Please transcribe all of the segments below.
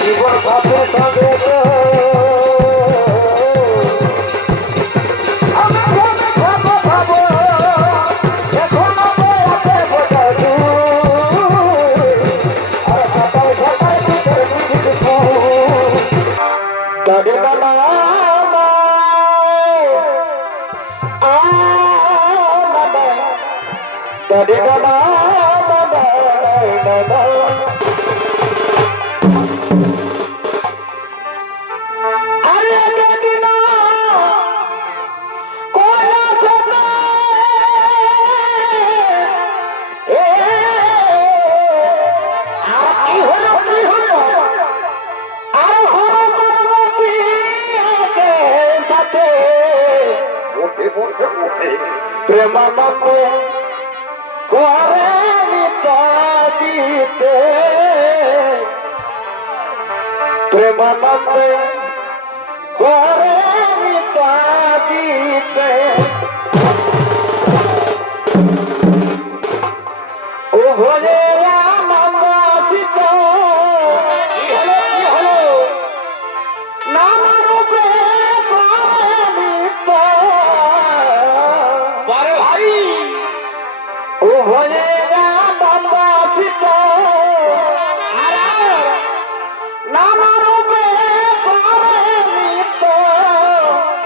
জীবন ভাবে তবে প্রেমানন্দে করে দিতে প্রেমানন্দে করে দিতে ও ভোলে আনন্দ আসিত নানা রূপে ও ভোলে আনন্দ আসিত নানা রূপে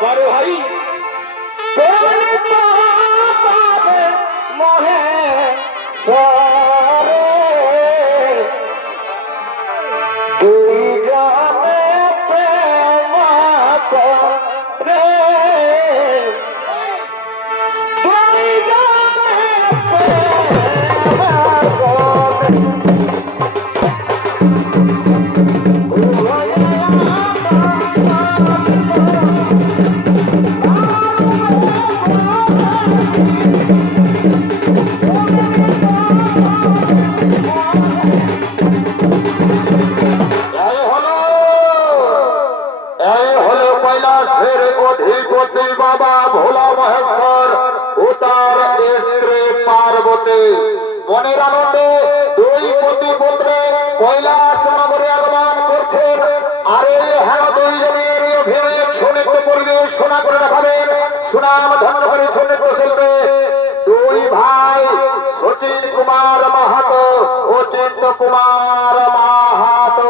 বড় ভাই মহে দুই জনে প্রেম করে অধিপতি বাবা ভোলা মহেশ্বর ও তার স্ত্রী পার্বতী মনের আনন্দে দুই পতিপুত্রে কৈলাস নগরে আগমন করছেন। আর এই হ্যাঁ দুইজনের অভিনয় সুনিত্য পরিবেশ শোনা করে দেখাবেন সুনাম ধন্য করে সুনিত্য শিল্পে দুই ভাই সচিন কুমার মাহাতো ও চিত্ত কুমার মাহাতো।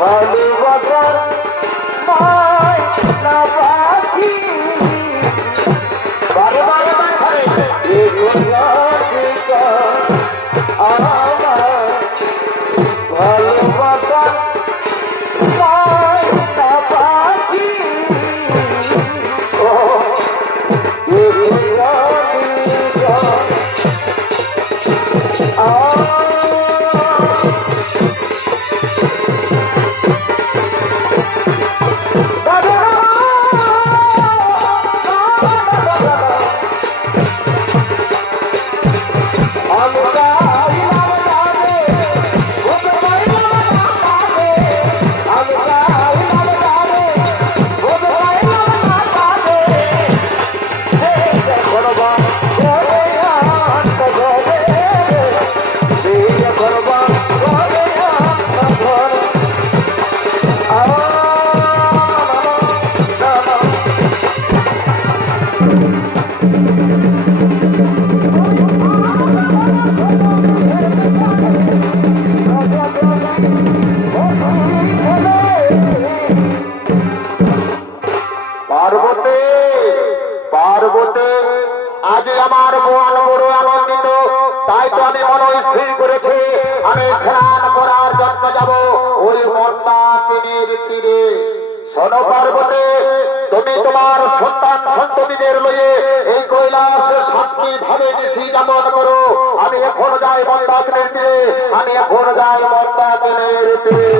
ভালোবাসার মায় না পাখি আমার মন বড় আনন্দিত, তাই তো আমি মনস্থির করেছি আমি স্নান করার জন্য যাব ওই মন্দাকিনীর তীরে। শোনো পার্বতী, তুমি তোমার সন্তান সন্ততিদের লইয়ে এই কৈলাস শান্তি ভাবে নিশি যাপন করো। আমি এখন যাই মন্দাকিনীর তীরে, আমি এখন যাই মন্দাকিনীর তীরে।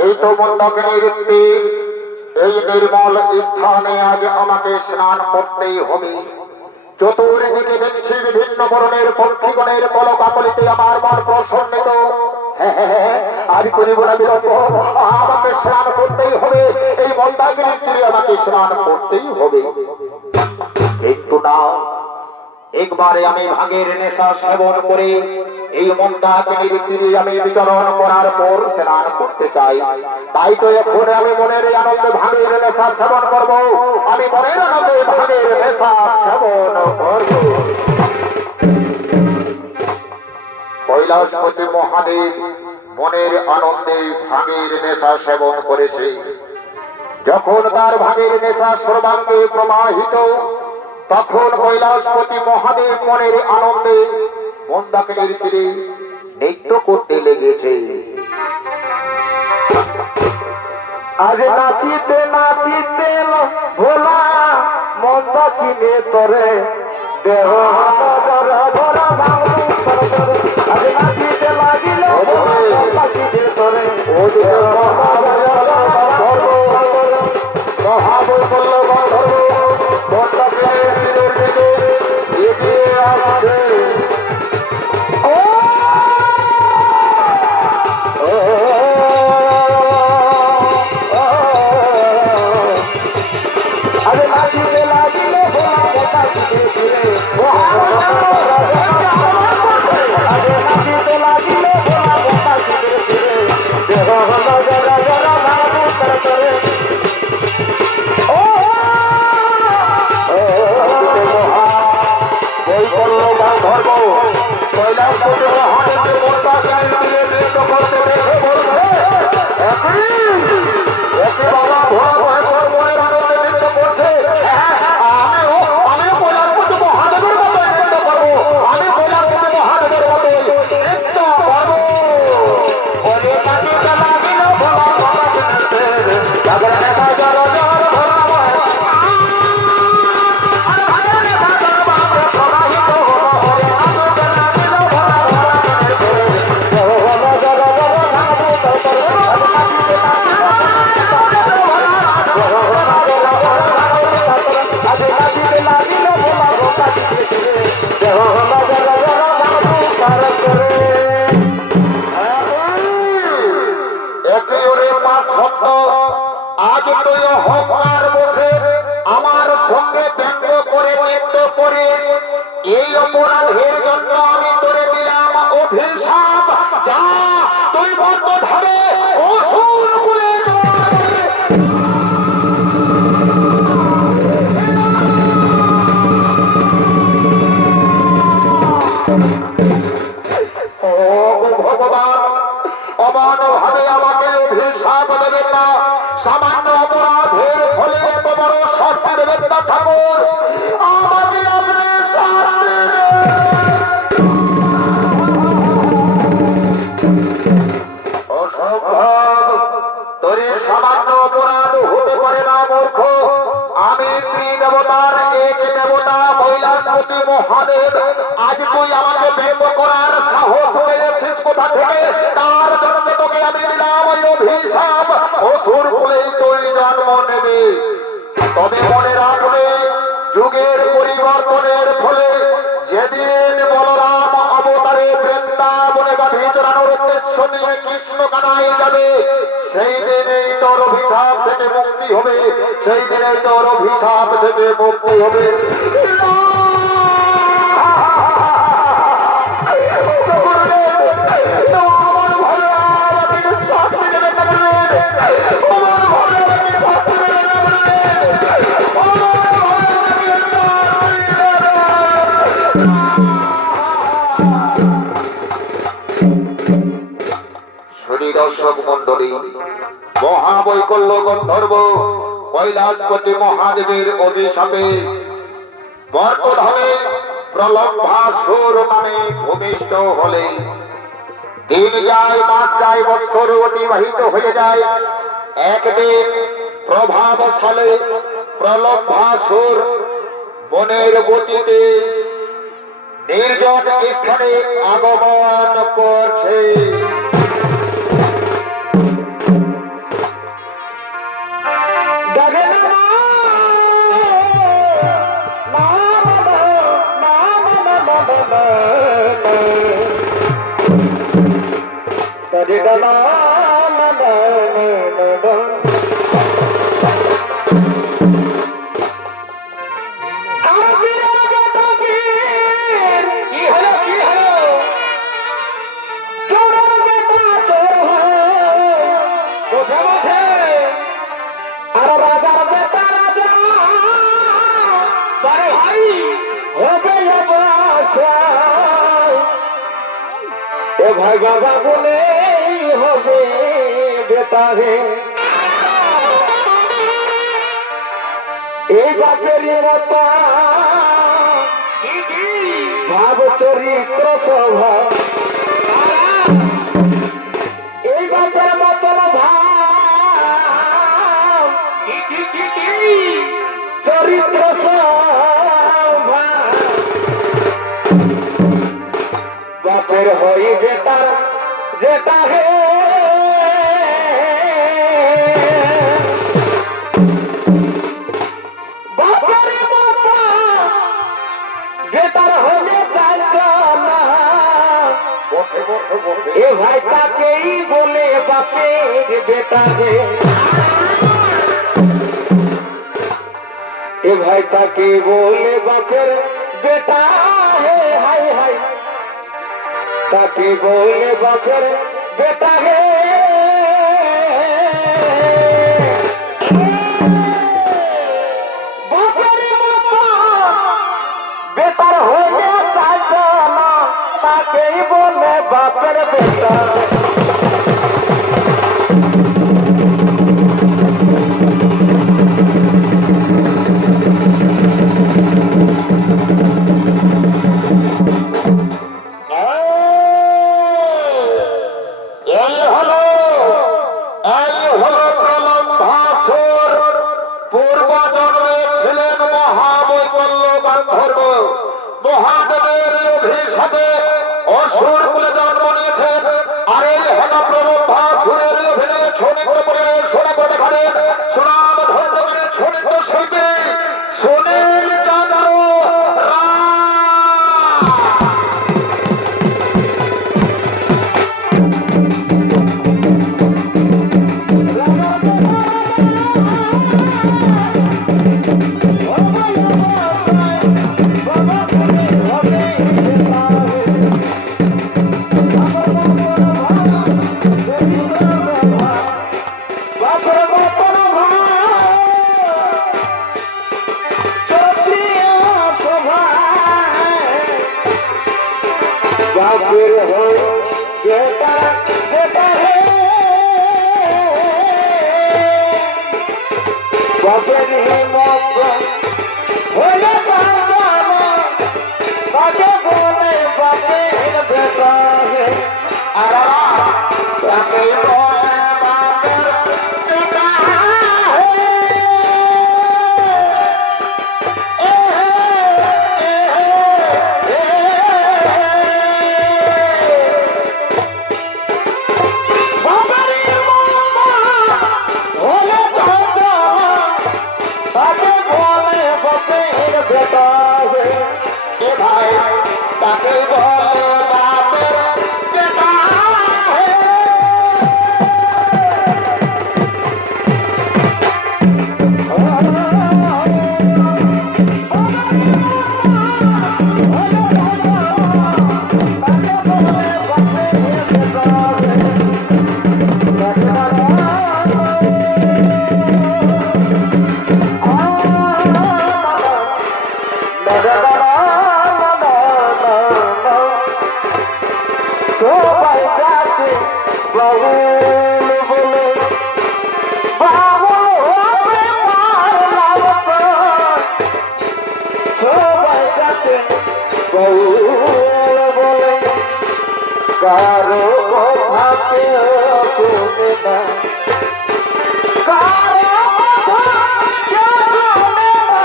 এই তো মন্দাকিনীর তীর, এই নির্মল স্থানে আজ আমাকে স্নান করতেই হবে। চতুর্দিকে দেখছি বিভিন্ন বর্ণের পক্ষীগণের কলকাকলিতে আমার মন প্রসন্নিত। আর করিব না বিলম্ব, আমাকে স্নান করতেই হবে। এই মন্দাকিনীর তীরে আমাকে স্নান করতেই হবে। একটু না, একবারে আমি ভাঙের নেশা সেবন করে এই মন্দাকিনীর তীরে আমি বিচরণ করার পর স্নান করতে চাই। তাই তো এখন আমি মনের আনন্দে ভাঙের নেশা সেবন করব। আমি মনের আনন্দে ভাঙের নেশা সেবন করব। কৈলাসপতি মহাদেব মনের আনন্দে ভাঙের নেশা সেবন করেছে। যখন তার ভাঙের নেশা সর্বাঙ্গে প্রবাহিত, তখন কৈলাসপতি মহাদেব মনের আনন্দে মন্দাকিনীর তীরে নৃত্য করতে লেগেছে। আজ নাচিতে নাচিতে ভোলা মন্দাকিনী তোরে দেহ আজ নাচিতে লাগিল মন্দাকিনী তোরে আজ তুই অহংকার মুখে আমার সঙ্গে ব্যঙ্গ করে নৃত্য করে এই অপরাধের জন্য আমি তোরে দিলাম অভিশাপ। যা তুই বন্ধ ধরে অসুর কুলে ভগবান অমান ভাবে আমাকে অভিশাপ দেবেন না। সামান্য অপরাধের ফলে এত বড় শাস্তি দেবেন না ঠাকুর। আমাকে আপনি শাস্তি অসম্ভব, তোর সামান্য অপরাধ হতে পারে না মূর্খ। আমি ত্রিদেবতার এক দেবতা কৈলাসপতি মহাদেব। আজ তুই আমাকে ব্যঙ্গ করার সাহস পেয়েছিস কোথা থেকে? তার জন্য তোকে আমি দিলাম ওই অভিশাপ। অসুর কুলেই তুই জন্ম নেবে। তবে মনে রাখবে, যুগের পরিবর্তনের ফলে নিয়ে কৃষ্ণ কানায় যাবে, সেই দিনেই তোর অভিশাপ থেকে মুক্তি হবে, সেই দিনেই তোর অভিশাপ থেকে মুক্তি হবে। দর্শক মন্ডলী, মহাবৈকল্য গন্ধর্ব কৈলাসপতি মহাদেবের অভিশাপে বর্তধামে প্রলম্ভাসুর নামে ভূমিষ্ঠ হলে দিন যায়, মাস যায়, বৎসর অতিবাহিত হয়ে যায়। একদিন প্রভাবশালী প্রলম্ভাসুর বনের গতিতে নির্জন স্থানে আগমন করছে। ভাই বাবা বলে হবে বেতারে, এই বাপেরই মতো ভাব চরিত্র স্বভাব, এই বাপের মতো ভাব চরিত্র স্বভাব বাপের হই বেটার যেটা হে বাপের মতো বেটার হলে চাঞ্চলা, এ ভাই তাকেই বলে বাপের বেটা হে, এ ভাই তাকে বলে বাপের বেটা হে, হাই হাই তাকে বলে বাপের বেটা হে। বাপের মতো বেটার হয়ে চাইছে না, তাকেই বলে বাপের বেটা। মহাদেবের অভিশাপে অসুর কুলে জন্ম নিয়েছেন, আর এই হঠাৎ প্রলম্ভাসুরের অভিনয়ে ছনিত পরিবেশ শোনা করে খালেন সুনাম ধন্যবাদের ছনিত শিল্পী সুনীল চন্দ্র বাপের হয়ে যেটা যেটা হে, বাপের মত হয়ে তাকে বলে বাপের বেটা হে, আর তাকে বলে বাপের বেটা হে। তাকে বলে বাপের বেটা হে। শুনে না কারো কথা কেউ শুনে না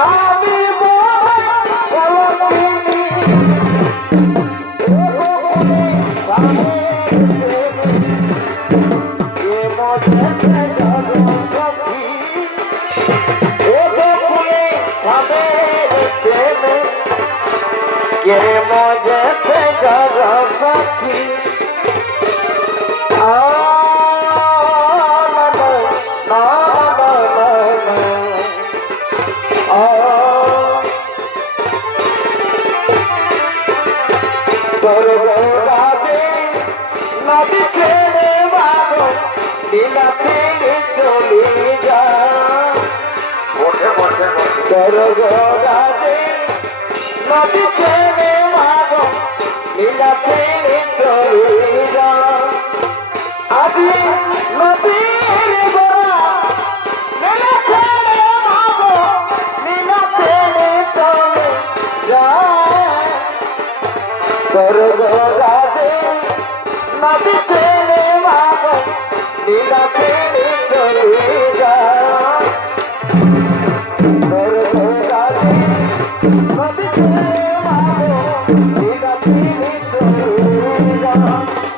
আমি বলকিনি ये मुझे से जरा सखी नदी खेले बाबो नीला खेले चली जा नदी खेले बाबो नीला खेले चली जा अभी नदी गोरा नीला खेले बाबो नीला खेले चली जा राधे नदी खेले बाबो नीला खेले चली जा राधे नदी खेले बाबो नीला खेले चली जा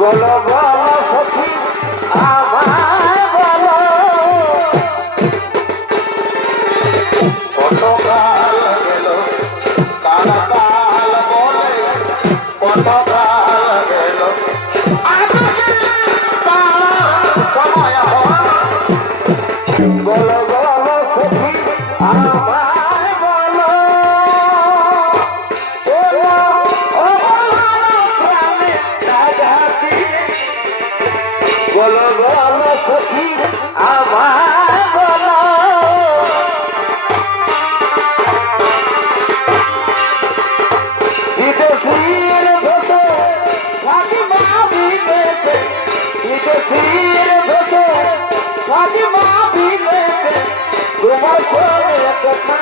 বলো বলো সখী আমায় বলো কত কাল গেল কালা কাল বলে কত কাল গেল বলো বলো সখী আমায় বলো বলো বলো সখী আমায় বলো বিদেশির ভেতর ফাতিমা বিদেশে বিদেশির ভেতর ফাতিমা বিদেশে তোমার সঙ্গে কথা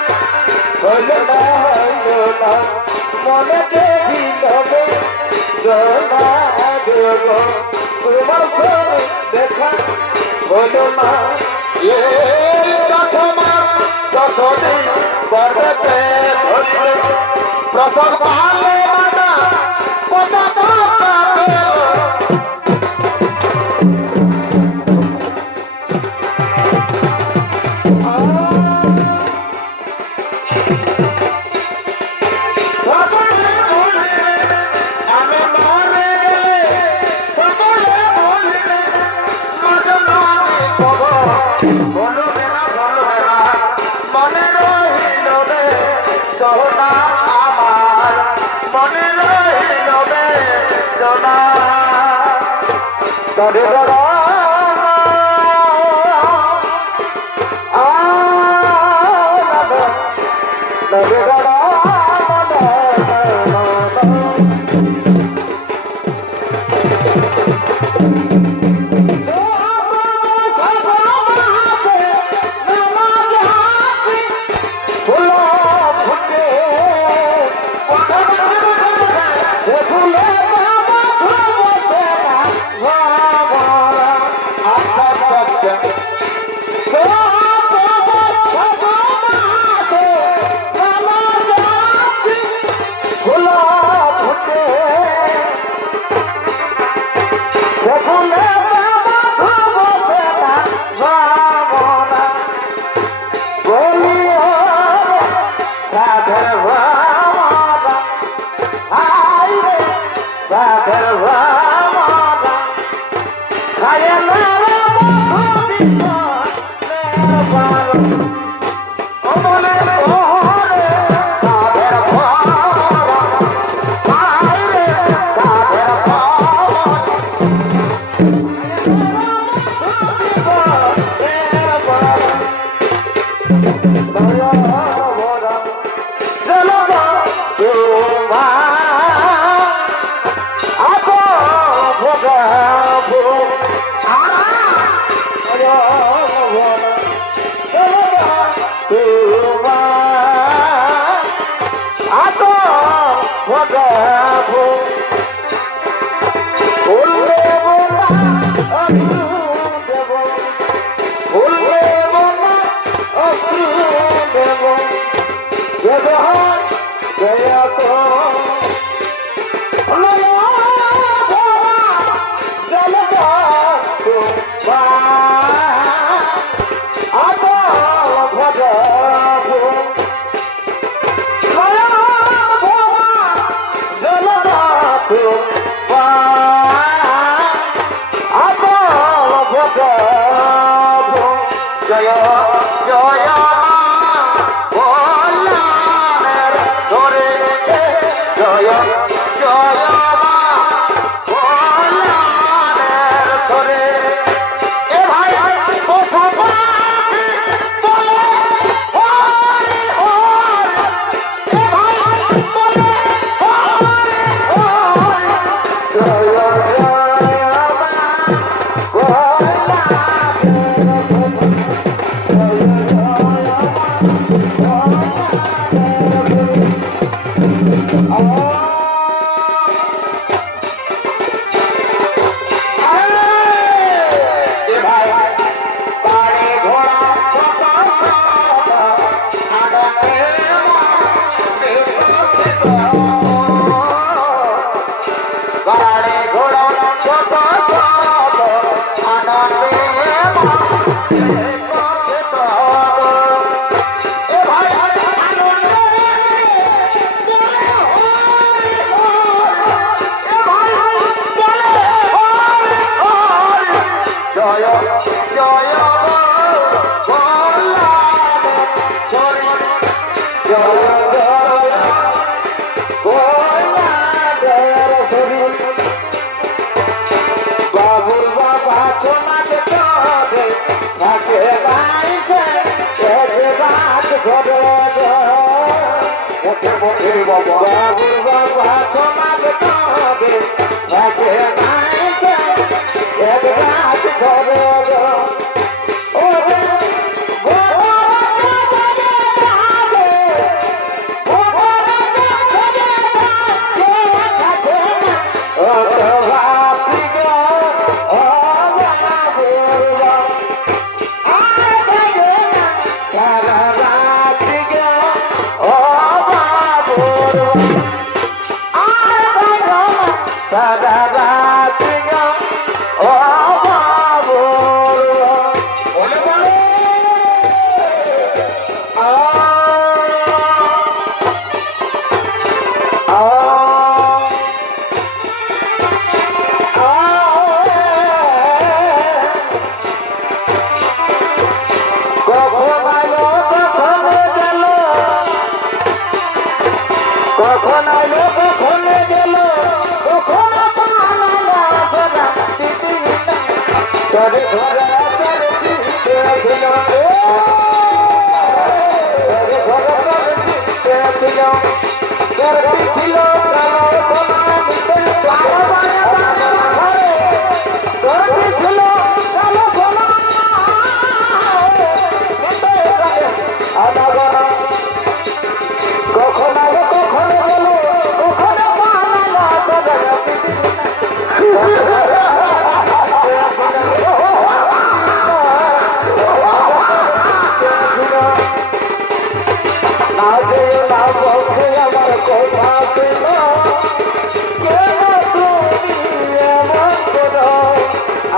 হলো না মনে দেবী তবে জনা দেব তোমার সঙ্গে দেখা হলো না এ প্রথমা ততদিন পর্বতে ধরবে প্রথম কালে মানা পতাকা আমি মারে Dare dara dare dara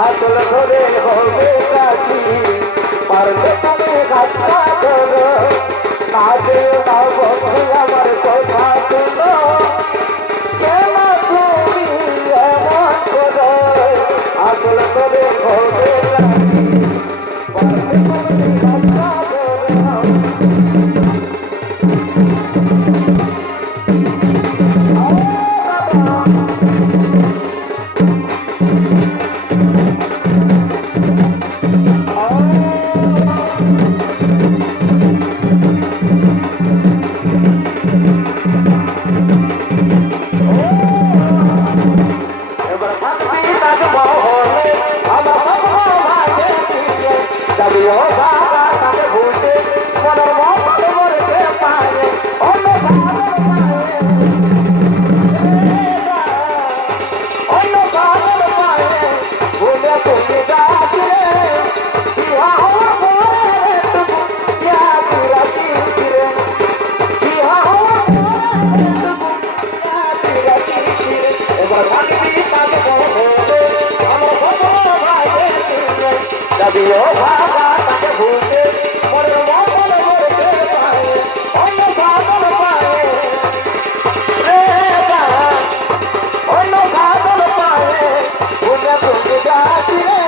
আসল ধরে হবে কাছি পারলে তুমি ঘাটটা করো না যেও না বন্ধু আমার কথা শুনো কেন তুমি এমন করো আসল ধরে হবে কাছি পারলে তুমি ঘাটটা করো Dio Baba তাকে ভুলতে মনের মঙ্গল করতে পারে অন্য সাধন পারে রে অন্য সাধন পারে ভুলে তুমি যাচ্ছি রে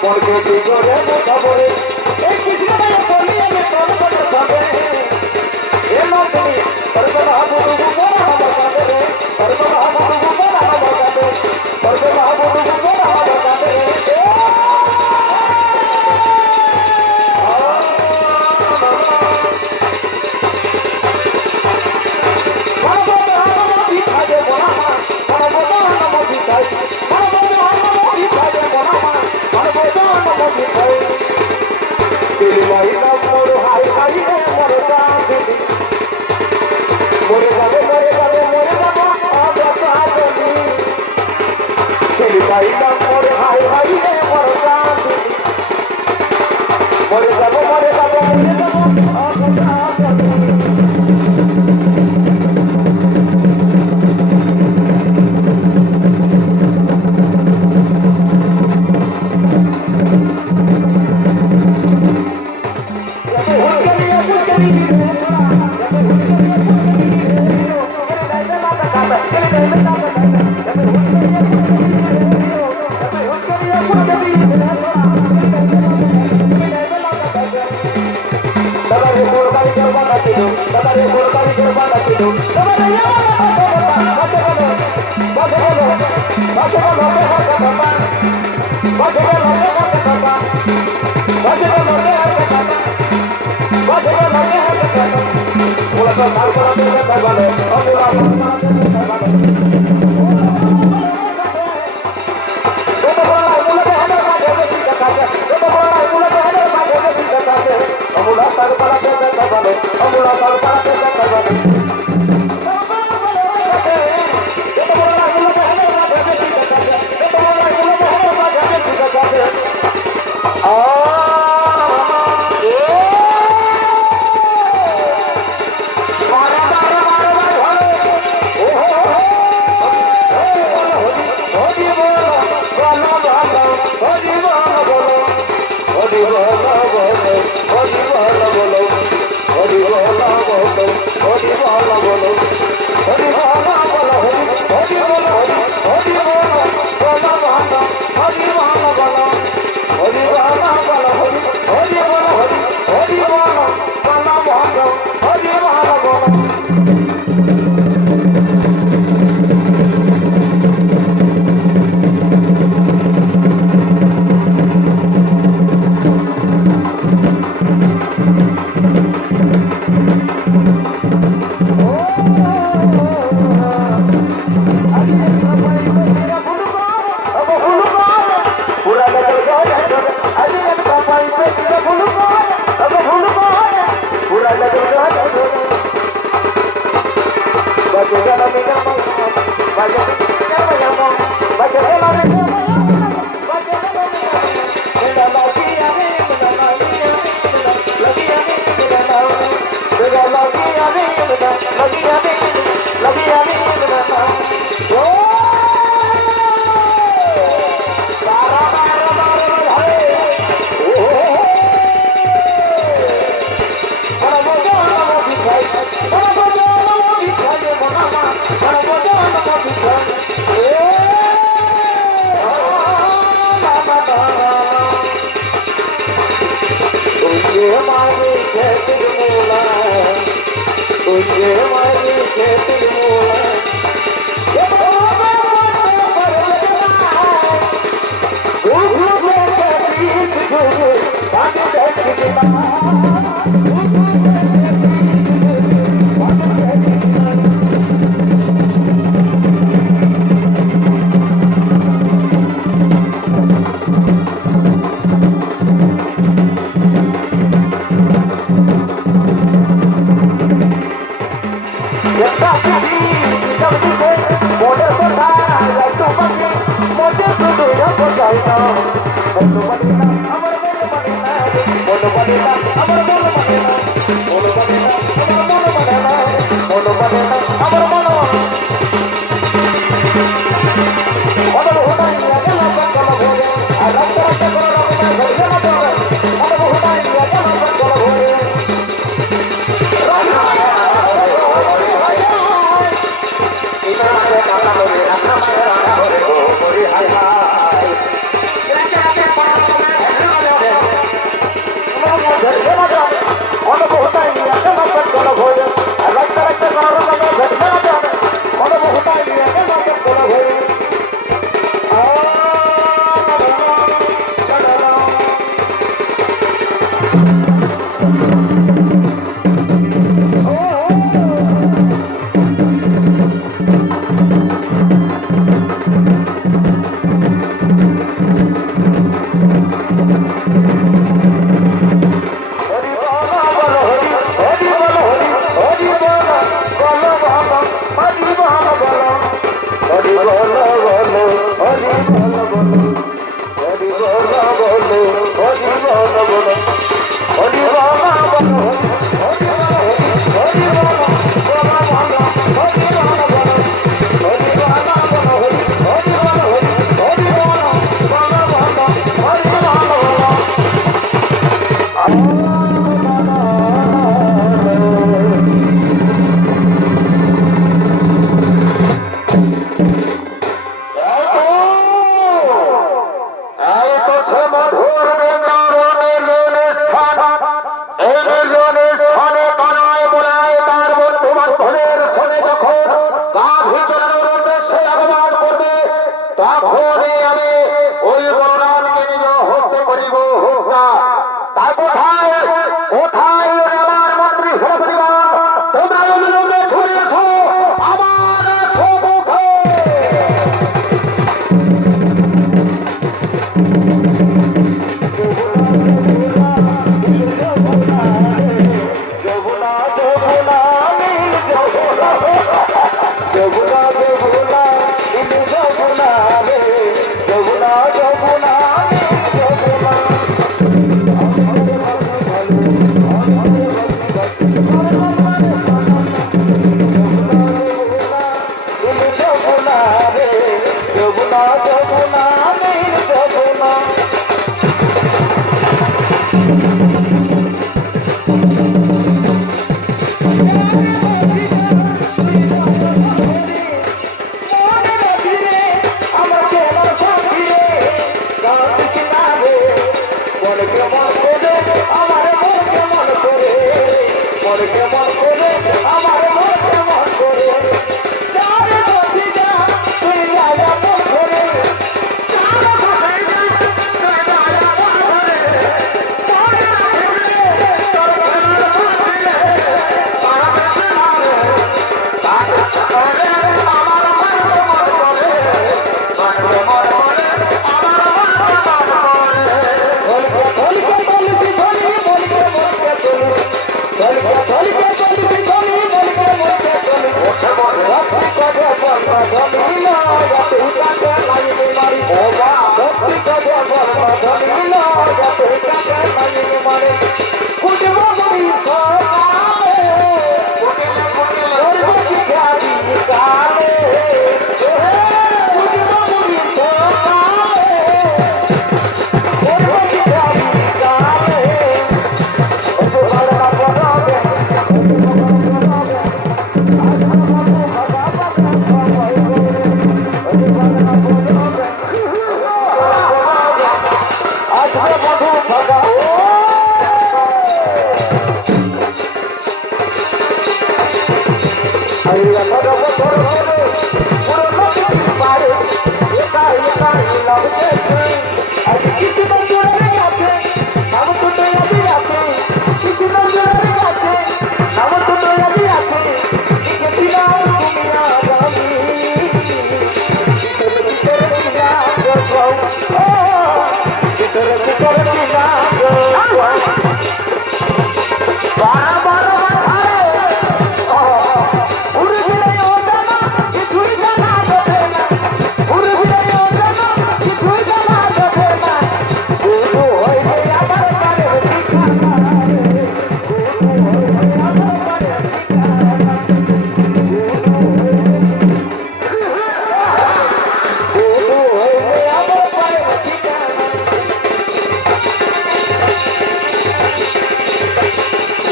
porque si corremos favores es que si no me ponía me tomo con los favores es lo que me porque la hago tu buena la favore porque la hago tu buena la favore porque la hago tu buena la favore Oh Love it,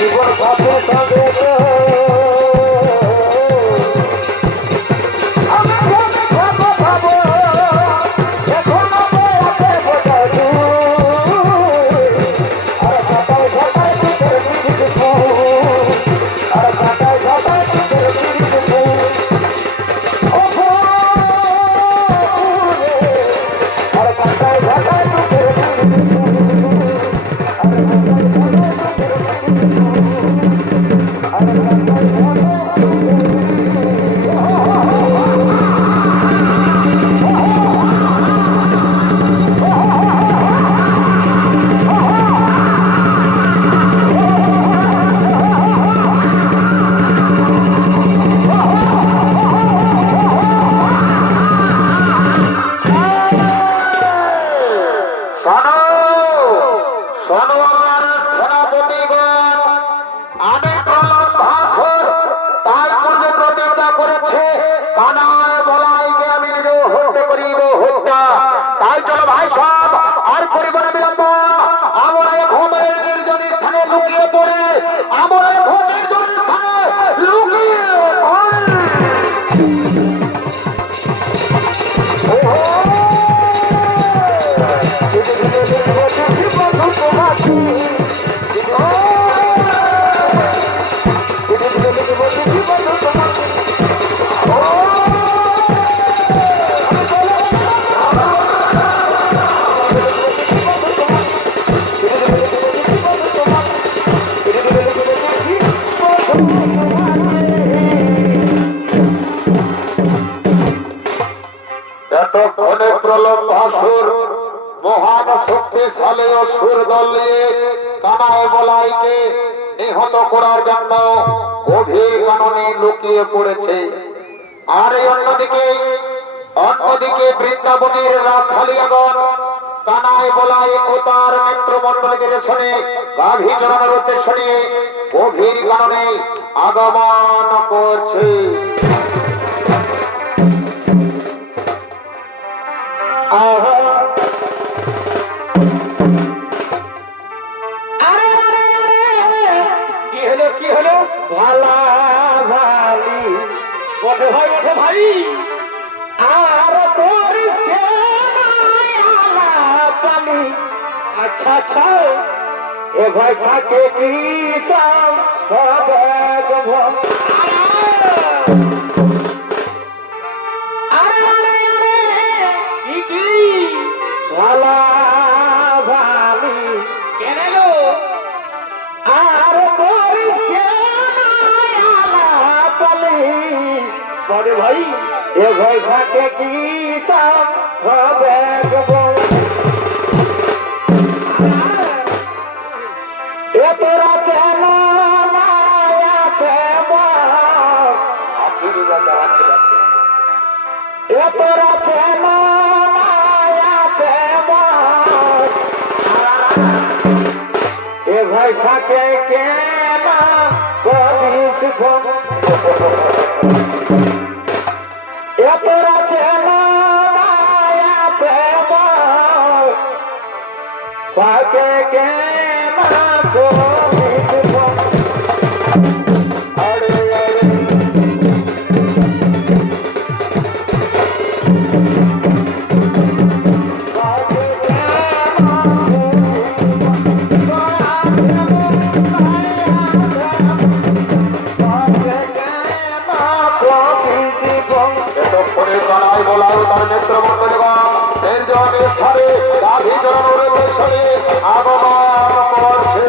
জীবন সাথে সাথে শোনো শোনো আমার সেনাপতিগণ, আমি প্রহ্লাদ ভাস্কর তাই পূর্বে প্রতিজ্ঞা করেছে কানায় বলাইকে আমি নিজে হত্যা করিব হত্যা। তাই চলো ভাই সব আর পরিবারে বিলম্ব, আমরা ঘুমের নির্জন স্থানে লুকিয়ে পড়ে, আমরা ঘুমের নির্জন স্থানে লুকিয়ে পড়ে। এতক্ষণে প্রলভ ভাসুর মহান শক্তিশালী অসুর দল নিয়ে কানায় বলাইকে নিহত করার জন্য গভীর কাননে লুকিয়ে পড়েছে। আর এই অন্যদিকে বৃন্দাবনের রাখালিয়াগণ কানায় বলাই ও তার মিত্রমণ্ডলীকে শুনে গাভী জড়ানোর উদ্দেশ্য নিয়ে গভীর কাননে আগমন করছে। কি হলো ভালা ভালি বটে ভাই বটে ভাই আর তোর পানি আচ্ছা আচ্ছা এ ভাই থাকে কি ভালা ভালি কেন গো আর বড় ভাই এ ভাই থাকে কি হবে এ তোরা চেন এ তোরা চেন এ ভাই থাকে কেন করিস এ তোরা চেন থাকে কেন করিস এতক্ষণে কানায় বলাই তার মিত্রমণ্ডলীগণ নির্জন স্থানে গাভী জড়ানোর উদ্দেশ্য নিয়ে আগমন করছে।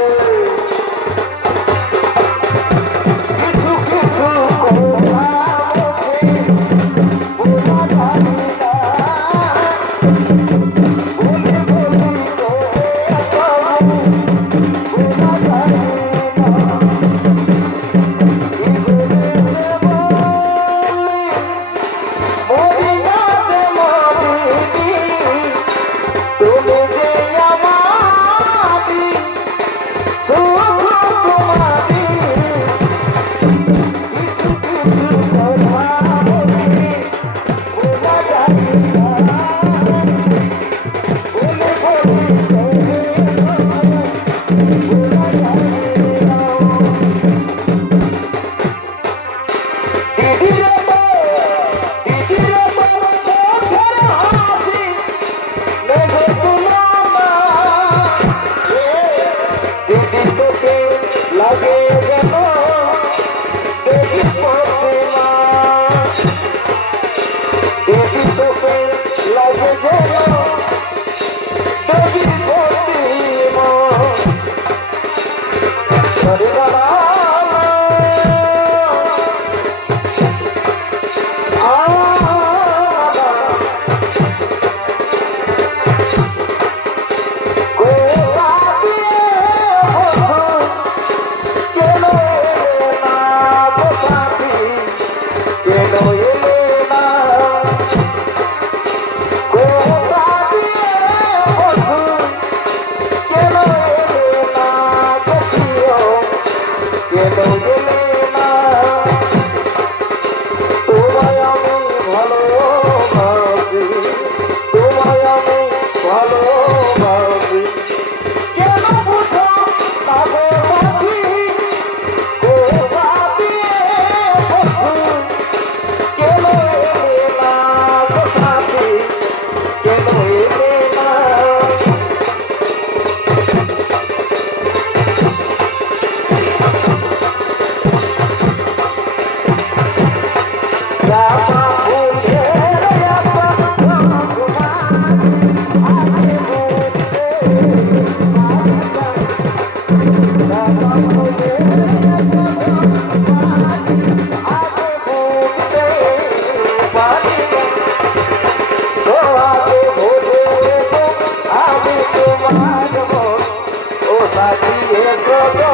সাথী এসো গো,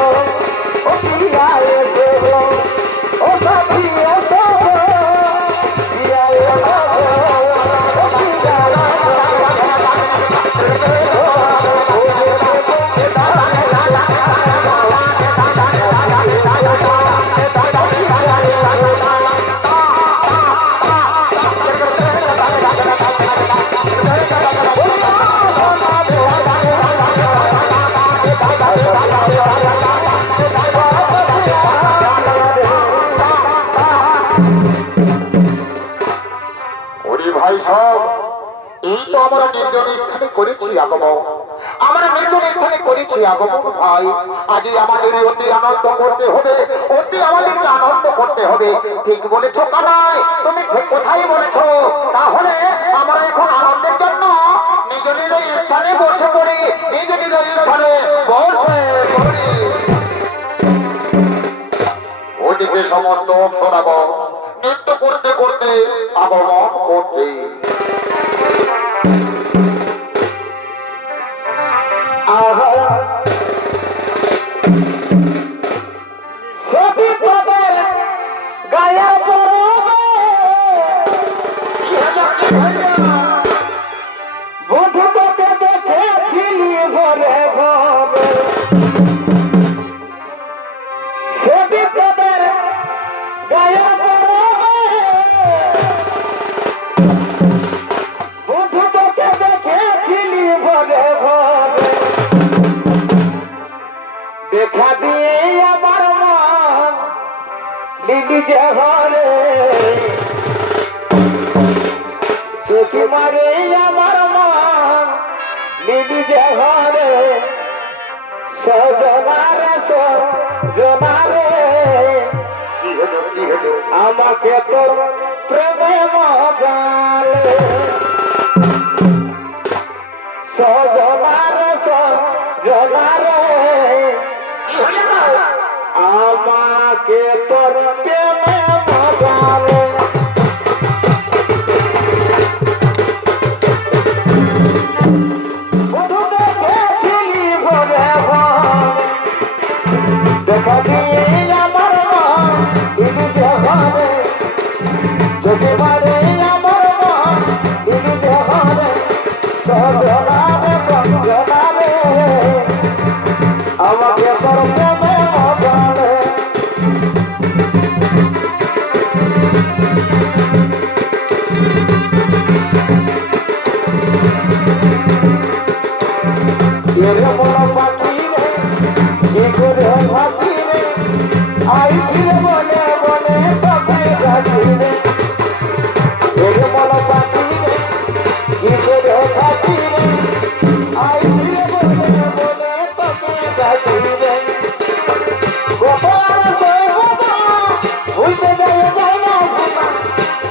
ও প্রিয়া এসো গো, ও সাথী এসো গো, প্রিয়া এসো গো, ও প্রিয়া ওরে ভাই সব এই তো আমরা নির্জন স্থানে করেছি আগমন, আমরা নির্জন স্থানে করেছি আগমন ভাই। আজ আমাদের অতি আনন্দ করতে হবে, অতি আমাদেরকে আনন্দ করতে হবে। ঠিক বলেছো কানাই, তুমি ঠিক কোথায় বলেছো। তাহলে আমরা এখন আনন্দের জন্য নিজ নিজ স্থানে বসে পড়ি, নিজ নিজ স্থানে বসে পড়ি। ওদিকে সমস্ত শোনাব, নৃত্য করতে করতে আগমন করতে। সখী তোদের গায়ে পড়বে, বধূ তোকে দেখেছিলি ঘরে ঘরে, সখী তোদের গায়ে পড়বে, বধূ তোকে দেখেছিলি ঘরে ঘরে, দেখা দিয়ে আমার মন লিলি যে ঘরে, চোখে মারে আমার মন লিলি যে ঘরে, সজনারে সজনারে আমাকে তোর প্রেমে মজালে, সজনারে সজনারে আমাকে তোর প্রেমে মজালে। বধূ দেখেছিলি ঘরে ঘরে, দেখা দিয়ে আমার মন ইলি যে ঘরে, চোখে মারে আমার মন ইলি যে ঘরে, সজনারে সজনারে আমাকে তোর প্রেমে মজালে। এরে মন পাখি রে, কি করে ভাবি রে, আই ফিরে বলে বলে তোকে ডাকি রে। এরে মন পাখি রে, কি করে ভাবি রে, আই ফিরে বলে বলে তোকে ডাকি রে। গোপাল সৈবদা ভুলতে যায় যায় না ভুমা,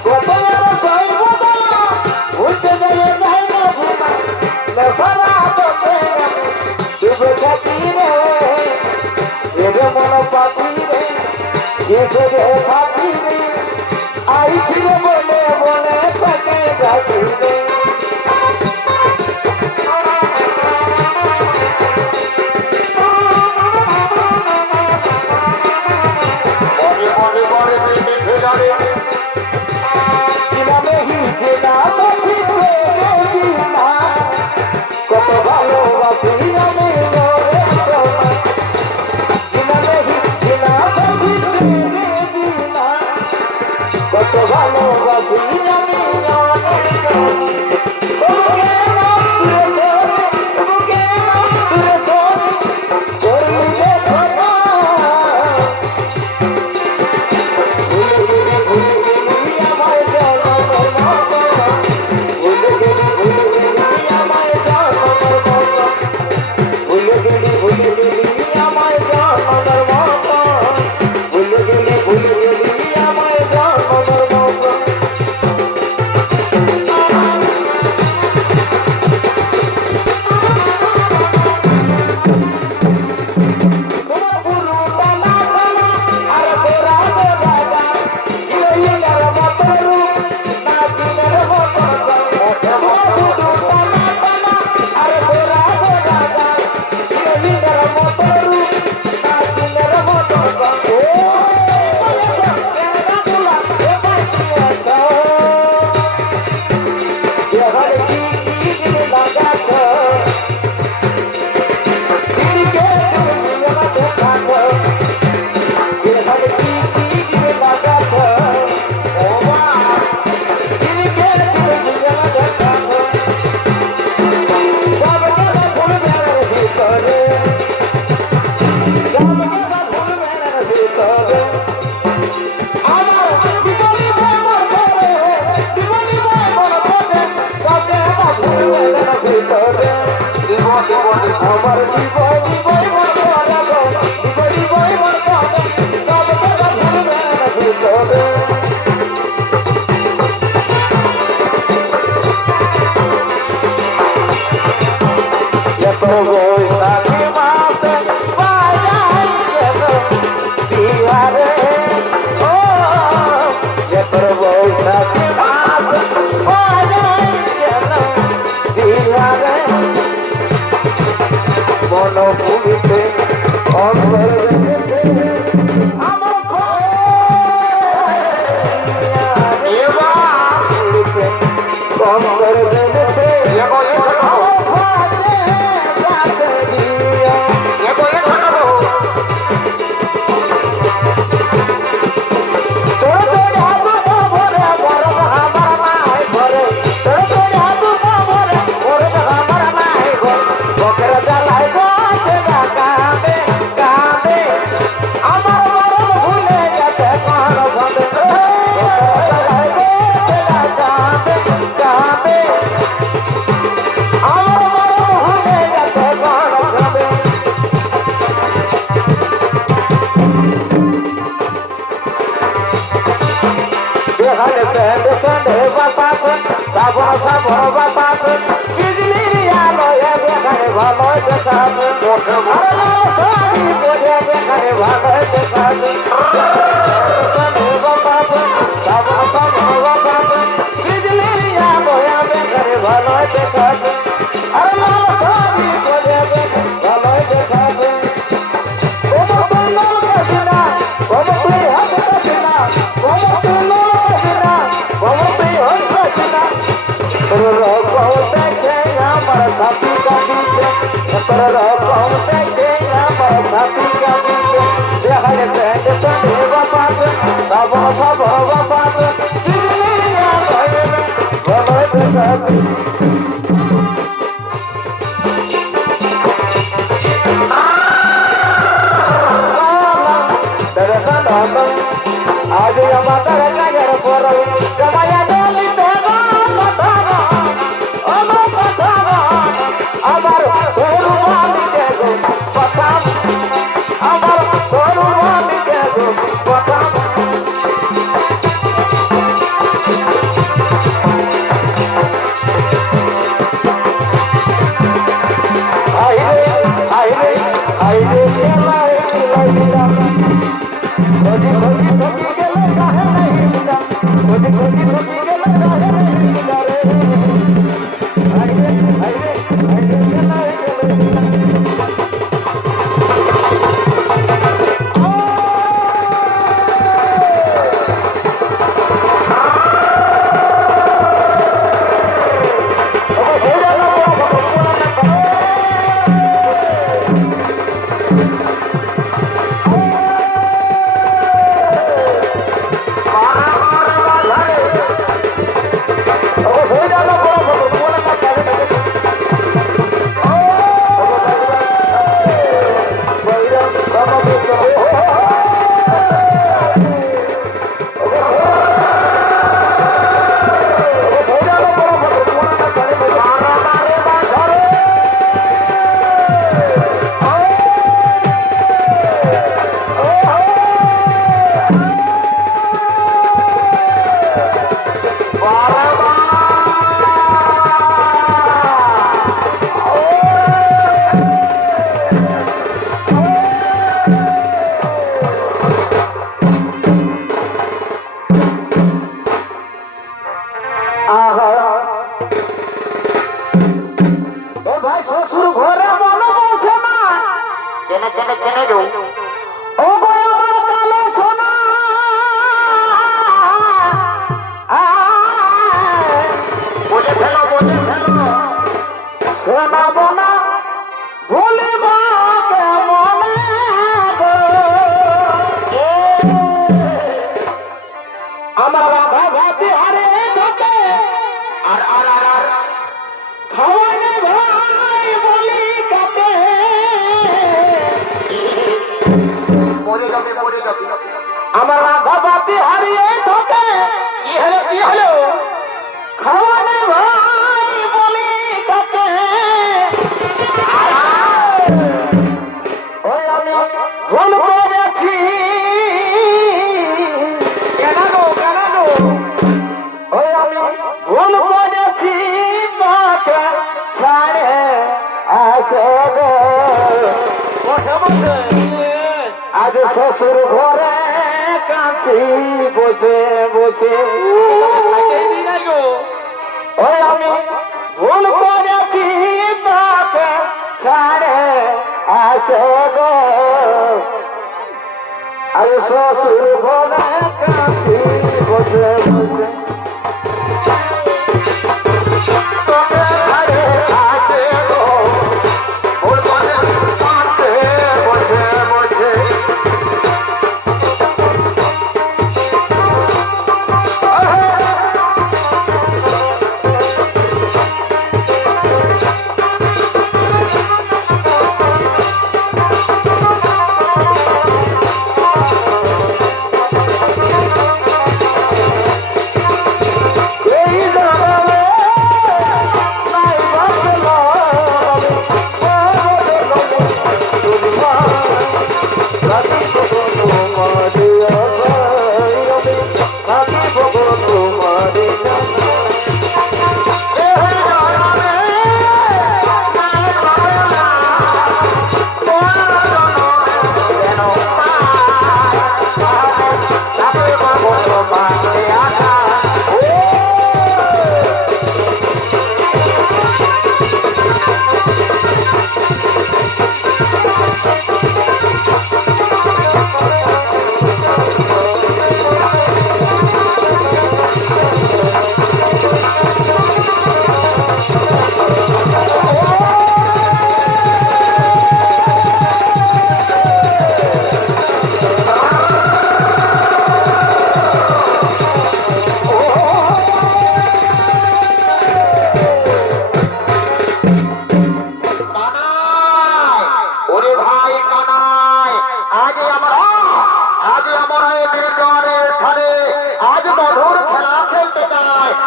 গোপাল সৈবদা ভুলতে যায় যায় না ভুমা, লেফালা তোকে ডুবে থাকি রে। এরে মন পাখি রে, কি করে ভাবি রে, আই ফিরে বলে বলে তোকে ডাকি রে। মনে মনে মনে মিঠে জানে চিনা নেহি চেনা সখী রে চিনা, কত ভালোবাসি আমি ওরে সোনা। চিনা নেহি চেনা সখী রে আমার জীবন জীবন মন করে গো জীবন জীবন মন করে সব কথা ভুলবে না ভুলবে বৈশাখী মাসে বাজাই গেল বিহারে ও তোর বৈশাখী মাসে বাজাই গেল বিহারে মন ভূমিতে আমার কম করে দেবে आज আমার রাধা বাতি হারিয়ে ঢোকে কি হলো খাওয়ানে ভাই বলি কাকে আজ শ্বশুর ঘরে কাঁচি বসে বসে ওই আমি ভুল করেছি তাকে ছাড়ে আসে গো আজ শ্বশুর ঘরে কাঁচি বসে বসে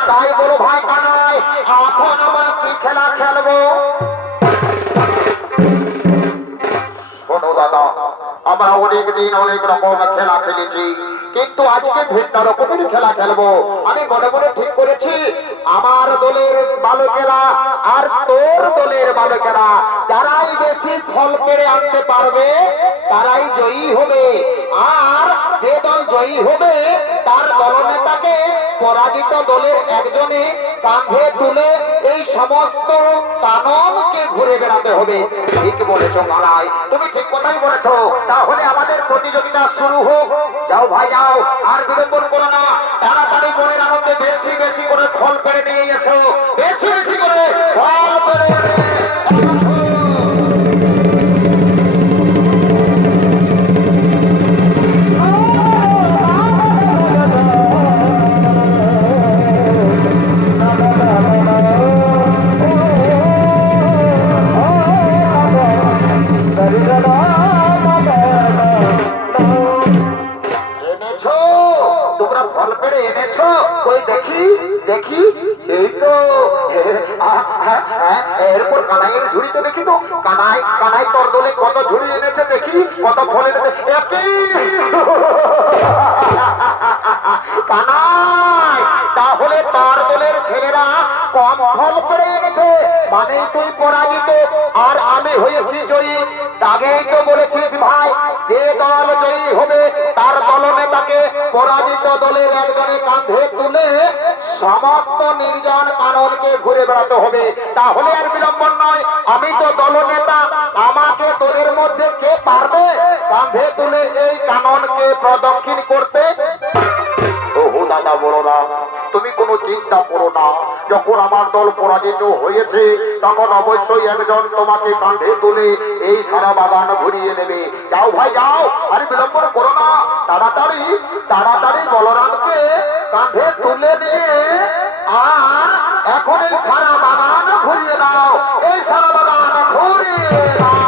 তাই বড় ভাই কানাই এখন আমরা কি খেলা খেলবো? শোনো দাদা, আমরা অনেক দিন অনেক রকম খেলা খেলেছি, কিন্তু আজকে ভিন্ন রকমের খেলা খেলবো। আমি মনে মনে ঠিক করেছি আমার দলের বালকেরা আর তোর দলের বালকেরা যারাই বেশি ফল পেরে আনতে পারবে তারাই জয়ী হবে, আর যে দল জয়ী হবে তার দলনেতাকে পরাজিত দলের একজনে কাঁধে তুলে এই সমস্ত কাননকে ঘুরে বেড়াতে হবে। ঠিক বলেছো মারাই, তুমি ঠিক কথাই বলেছো। তাহলে আমাদের প্রতিযোগিতা শুরু হোক। যাও ভাই যাও, আর বিলম্ব করো না, তাড়াতাড়ি মনের আনন্দে বেশি বেশি করে ফল পেরে নিয়ে এসো, বেশি বেশি করে ফল পেরে তোমরা ফল পেড়ে এনেছো, ওই দেখি দেখি, এই তো এরপর কানাইয়ের ঝুড়ি তো দেখি তো, কানাই কানাই তোর দলে কত ঝুড়ি এনেছে দেখি, কত ফল এনেছে। কানাই, তাহলে তোর দলের ছেলেরা কম ফল পেড়ে এনেছে, মানে তুই পরাজিত আর আমি হয়েছি জয়ী। আগেই তো বলেছিস ভাই, যে দল জয়ী হবে তার দলনেতাকে পরাজিত দলের একজনে কাঁধে তুলে সমস্ত নির্জন কাননকে ঘুরে বেড়াতে হবে। তাহলে আর বিলম্ব নয়, আমি তো দলনেতা, আমাকে তোদের মধ্যে কে পারবে কাঁধে তুলে এই কাননকে প্রদক্ষিণ করতে? ওহো দাদা বলো না, তুমি কোনো চিন্তা করো না। যখন আমার দল পরাজিত হয়েছে তখন অবশ্যই একজন তোমাকে কাঁধে তুলে এই সারা বাগান ঘুরিয়ে নেবে। যাও ভাই যাও, আর বিলম্ব করো না, তাড়াতাড়ি তাড়াতাড়ি বলরামকে কাঁধে তুলে নিয়ে আর এখন এই সারা বাগান ঘুরিয়ে দাও, এই সারা বাগান ঘুরিয়ে দাও।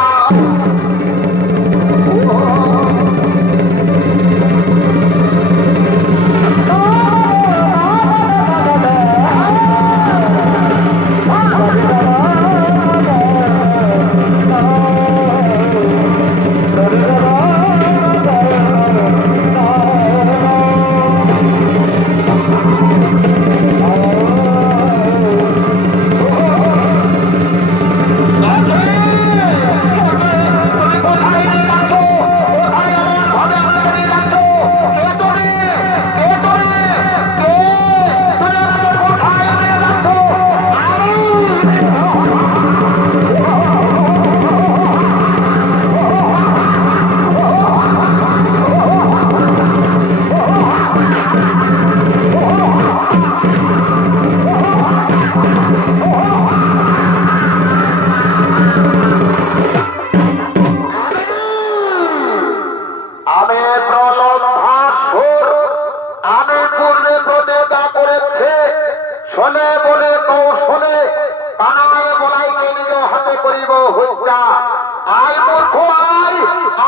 আয় মূর্খ আয়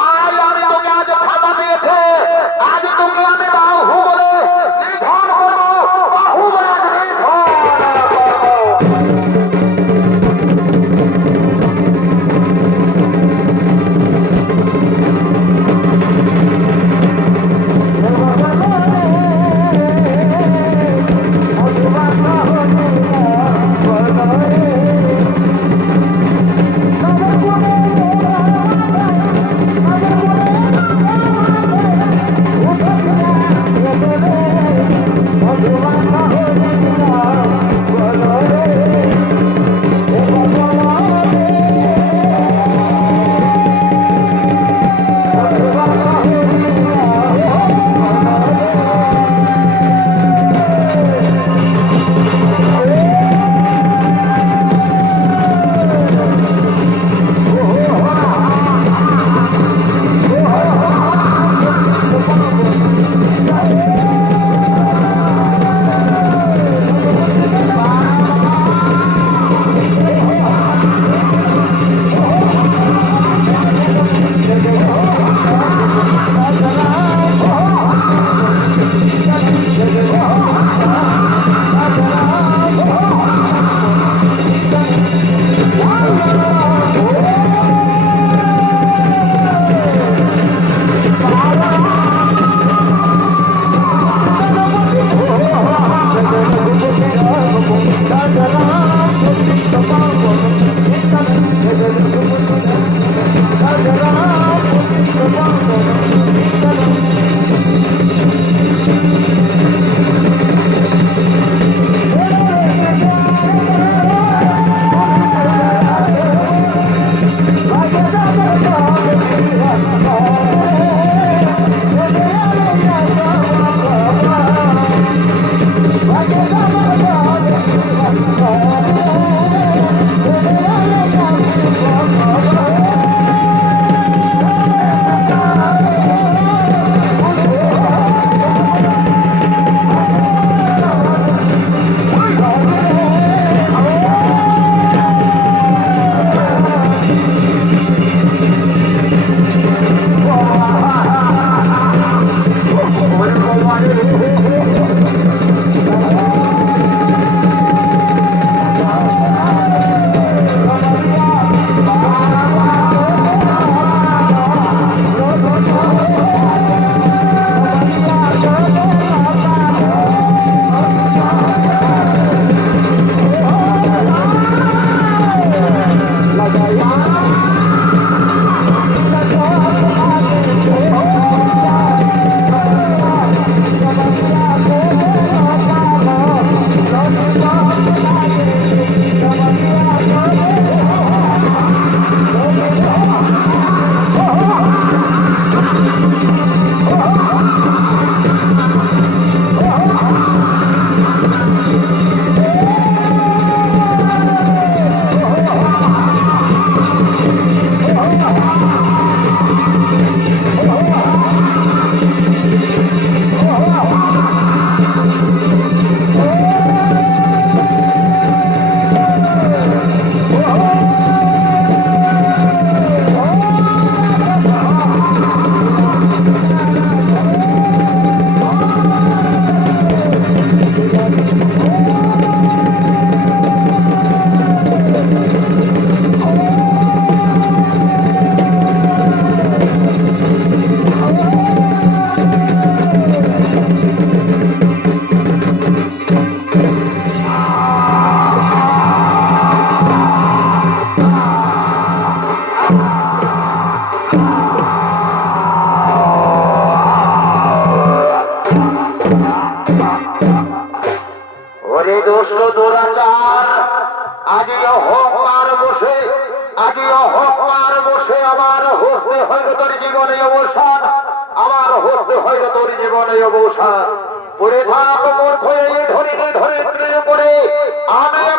আয়, আমি তোকে আজ ফাঁকা পেয়েছে, আজ তোকে আমি বাহু বলে নিধন করবো, বাহু বলে আজ নিধন করবো। ওরে দোষ দুরাচার আজি অহংকার বসে আমার হতে হইল তোর জীবনে অবসান, আমার হতে হইল তোর জীবনে অবসান। পড়ে থাক মূর্খ এই ধরিত্রীর উপরে আমি